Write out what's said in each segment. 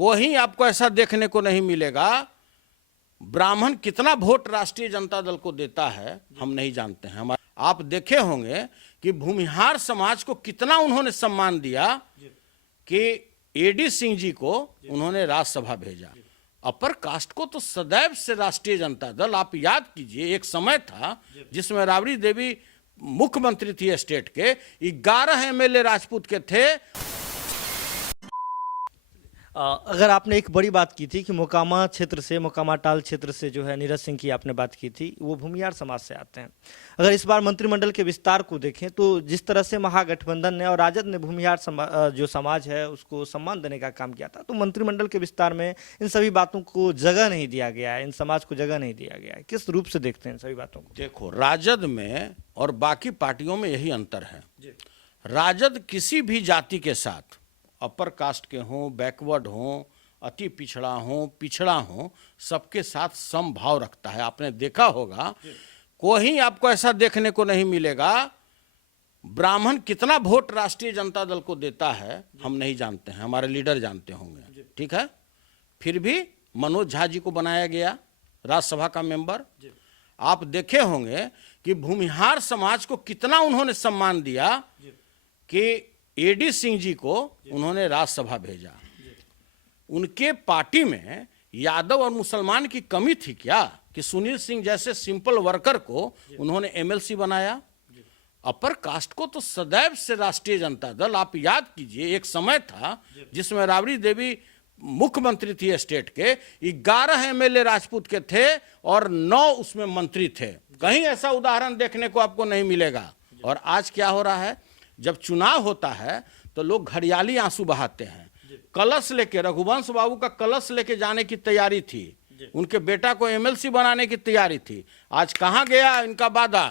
कहीं आपको ऐसा देखने को नहीं मिलेगा। ब्राह्मण कितना वोट राष्ट्रीय जनता दल को देता है हम नहीं जानते हैं। आप देखे होंगे कि भूमिहार समाज को कितना उन्होंने सम्मान दिया कि एडी सिंह जी को उन्होंने राज्यसभा भेजा। अपर कास्ट को तो सदैव से राष्ट्रीय जनता दल, आप याद कीजिए एक समय था जिसमें राबड़ी देवी मुख्यमंत्री थी स्टेट के, 11 एमएलए राजपूत के थे। अगर आपने एक बड़ी बात की थी कि मोकामा क्षेत्र से, मोकामा टाल क्षेत्र से जो है नीरज सिंह की आपने बात की थी, वो भूमिहार समाज से आते हैं। अगर इस बार मंत्रिमंडल के विस्तार को देखें तो जिस तरह से महागठबंधन ने और राजद ने भूमिहार जो समाज है उसको सम्मान देने का काम किया था, तो मंत्रिमंडल के विस्तार में इन सभी बातों को जगह नहीं दिया गया है, इन समाज को जगह नहीं दिया गया है। किस रूप से देखते हैं इन सभी बातों को? देखो, राजद में और बाकी पार्टियों में यही अंतर है। राजद किसी भी जाति के साथ, अपर कास्ट के हों, बैकवर्ड हों, अति पिछड़ा हों, सबके साथ समभाव रखता है। आपने देखा होगा, कहीं आपको ऐसा देखने को नहीं मिलेगा। ब्राह्मण कितना वोट राष्ट्रीय जनता दल को देता है हम नहीं जानते हैं, हमारे लीडर जानते होंगे, ठीक है। फिर भी मनोज झा जी को बनाया गया राज्यसभा का मेंबर। आप देखे होंगे कि भूमिहार समाज को कितना उन्होंने सम्मान दिया कि एडी सिंह जी को उन्होंने राज्यसभा भेजा। उनके पार्टी में यादव और मुसलमान की कमी थी क्या कि सुनील सिंह जैसे सिंपल वर्कर को उन्होंने एमएलसी बनाया? अपर कास्ट को तो सदैव से राष्ट्रीय जनता दल, आप याद कीजिए एक समय था जिसमें राबड़ी देवी मुख्यमंत्री थी स्टेट के, 11 एमएलए राजपूत के थे और 9 उसमें मंत्री थे। कहीं ऐसा उदाहरण देखने को आपको नहीं मिलेगा। और आज क्या हो रहा है, जब चुनाव होता है तो लोग घड़ियाली आंसू बहाते हैं। कलश लेके, रघुवंश बाबू का कलश लेके जाने की तैयारी थी, उनके बेटा को एमएलसी बनाने की तैयारी थी। आज कहां गया इनका वादा?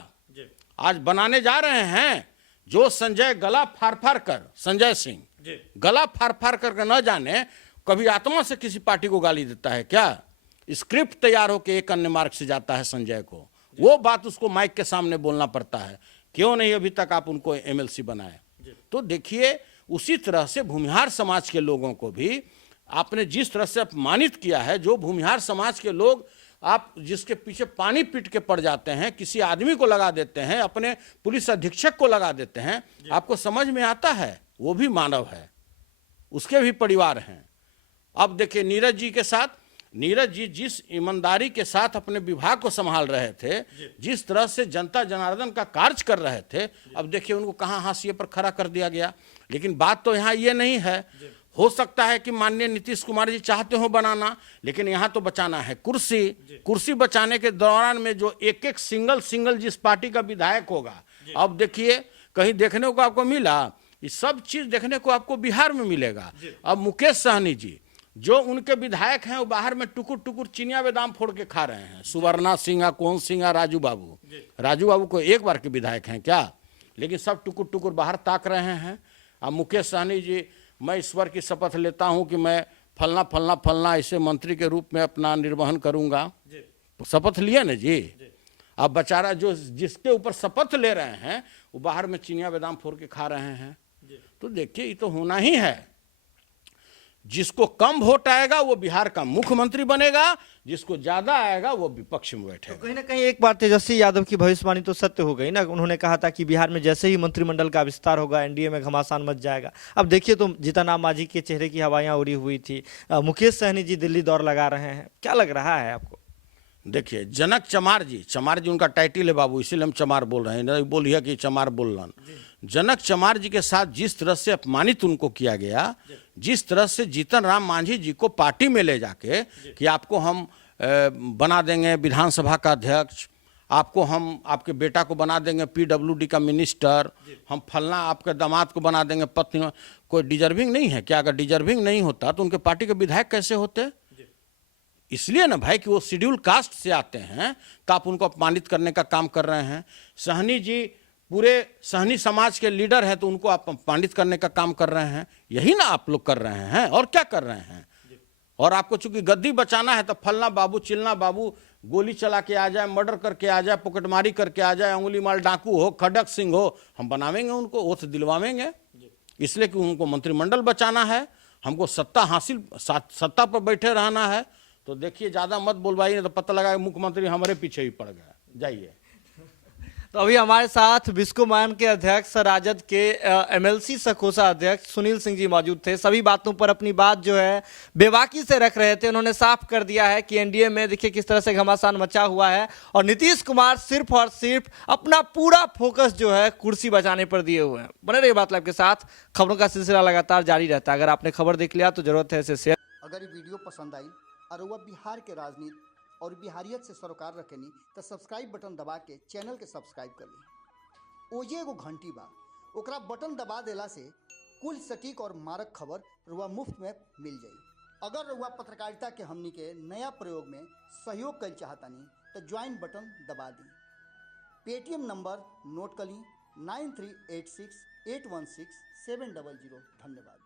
आज बनाने जा रहे हैं जो संजय गला फाड़ कर, संजय सिंह गला फाड़ कर न जाने कभी आत्मा से किसी पार्टी को गाली देता है क्या? स्क्रिप्ट तैयार होकर एक अन्य मार्ग से जाता है संजय को, वो बात उसको माइक के सामने बोलना पड़ता है। क्यों नहीं अभी तक आप उनको एमएलसी बनाए? तो देखिए, उसी तरह से भूमिहार समाज के लोगों को भी आपने जिस तरह से अपमानित किया है, जो भूमिहार समाज के लोग आप जिसके पीछे पानी पीट के पड़ जाते हैं, किसी आदमी को लगा देते हैं, अपने पुलिस अधीक्षक को लगा देते हैं, आपको समझ में आता है वो भी मानव है, उसके भी परिवार हैं। अब देखिए नीरज जी के साथ, नीरज जी जिस ईमानदारी के साथ अपने विभाग को संभाल रहे थे, जिस तरह से जनता जनार्दन का कार्य कर रहे थे, अब देखिए उनको कहां हाशिए पर खड़ा कर दिया गया। लेकिन बात तो यहाँ ये नहीं है। हो सकता है कि माननीय नीतीश कुमार जी चाहते हो बनाना, लेकिन यहाँ तो बचाना है कुर्सी। कुर्सी बचाने के दौरान में जो एक एक सिंगल जिस पार्टी का विधायक होगा, अब देखिए कहीं देखने को आपको मिला? ये सब चीज देखने को आपको बिहार में मिलेगा। अब मुकेश सहनी जी जो उनके विधायक हैं, वो बाहर में टुकुर चिनिया बादाम फोड़ के खा रहे हैं। सुवर्णा सिंह, कौन सिंह, राजू बाबू को एक बार के विधायक हैं क्या? लेकिन सब टुकुर बाहर ताक रहे हैं। अब मुकेश सहनी जी, मैं ईश्वर की शपथ लेता हूं कि मैं फलना ऐसे मंत्री के रूप में अपना निर्वहन करूंगा। शपथ लिया ना जी। अब बेचारा जो जिसके ऊपर शपथ ले रहे हैं वो बाहर में चिनिया बादाम फोड़ के खा रहे हैं। तो देखिए ये तो होना ही है। जिसको कम वोट आएगा वो बिहार का मुख्यमंत्री बनेगा, जिसको ज्यादा आएगा वो विपक्ष में बैठेगा। तो कहीं ना कहीं एक बार तेजस्वी यादव की भविष्यवाणी तो सत्य हो गई ना। उन्होंने कहा था कि बिहार में जैसे ही मंत्रिमंडल का विस्तार होगा एनडीए में घमासान मच जाएगा। अब देखिए तो जीतन राम मांझी के चेहरे की हवाइयां उड़ी हुई थी। मुकेश सहनी जी दिल्ली दौर लगा रहे हैं, क्या लग रहा है आपको? देखिए जनक चमार जी उनका टाइटिल है बाबू, इसीलिए हम चमार बोल रहे हैं, नहीं बोलिए कि चमार बोलन। जनक चमार जी के साथ जिस तरह से अपमानित उनको किया गया, जिस तरह से जीतन राम मांझी जी को पार्टी में ले जाके कि आपको हम बना देंगे विधानसभा का अध्यक्ष, आपको हम आपके बेटा को बना देंगे पीडब्ल्यूडी का मिनिस्टर, हम फलना आपके दामाद को बना देंगे पत्नी। कोई डिजर्विंग नहीं है क्या? अगर डिजर्विंग नहीं होता तो उनके पार्टी के विधायक कैसे होते? इसलिए ना भाई कि वो शेड्यूल कास्ट से आते हैं, तो आप उनको अपमानित करने का काम कर रहे हैं। सहनी जी पूरे सहनी समाज के लीडर हैं, तो उनको आप अपमानित करने का काम कर रहे हैं। यही ना आप लोग कर रहे हैं, और क्या कर रहे हैं? और आपको चूंकि गद्दी बचाना है तो फलना बाबू चिलना बाबू गोली चला के आ जाए, मर्डर करके आ जाए, पॉकेटमारी करके आ जाए, अंगुली माल डाकू हो, खडक सिंह हो, हम बनावेंगे उनको, ओथ दिलवावेंगे, इसलिए कि उनको मंत्रिमंडल बचाना है। हमको सत्ता पर बैठे रहना है, तो देखिए ज़्यादा मत बोलवाइए, नहीं तो पता लगा कि मुख्यमंत्री हमारे पीछे ही पड़ गया। जाइए। तो अभी हमारे साथ बिस्कोमान के अध्यक्ष, राजद के एमएलसी सकोसा अध्यक्ष सुनील सिंह जी मौजूद थे। सभी बातों पर अपनी बात जो है बेबाकी से रख रहे थे। उन्होंने साफ कर दिया है कि एनडीए में देखिए किस तरह से घमासान मचा हुआ है और नीतीश कुमार सिर्फ और सिर्फ अपना पूरा फोकस जो है कुर्सी बचाने पर दिए हुए हैं। बने रहिए बात लाइव के साथ, खबरों का सिलसिला लगातार जारी रहता है। अगर आपने खबर देख लिया तो जरूरत है इसे शेयर। अगर ये वीडियो पसंद आई और वह बिहार के राजनीति और बिहारियत से सरोकार रखेनी तो सब्सक्राइब बटन दबा के चैनल के सब्सक्राइब कर ली। ओजे एगो घंटी बा, ओकरा बटन दबा देला से कुल सटीक और मारक खबर रुआ मुफ्त में मिल जाई। अगर रुआ पत्रकारिता के हमनी के नया प्रयोग में सहयोग कर चाहतानी तो ज्वाइन बटन दबा दी। पेटीएम नंबर नोट कर ली 9386816700। धन्यवाद।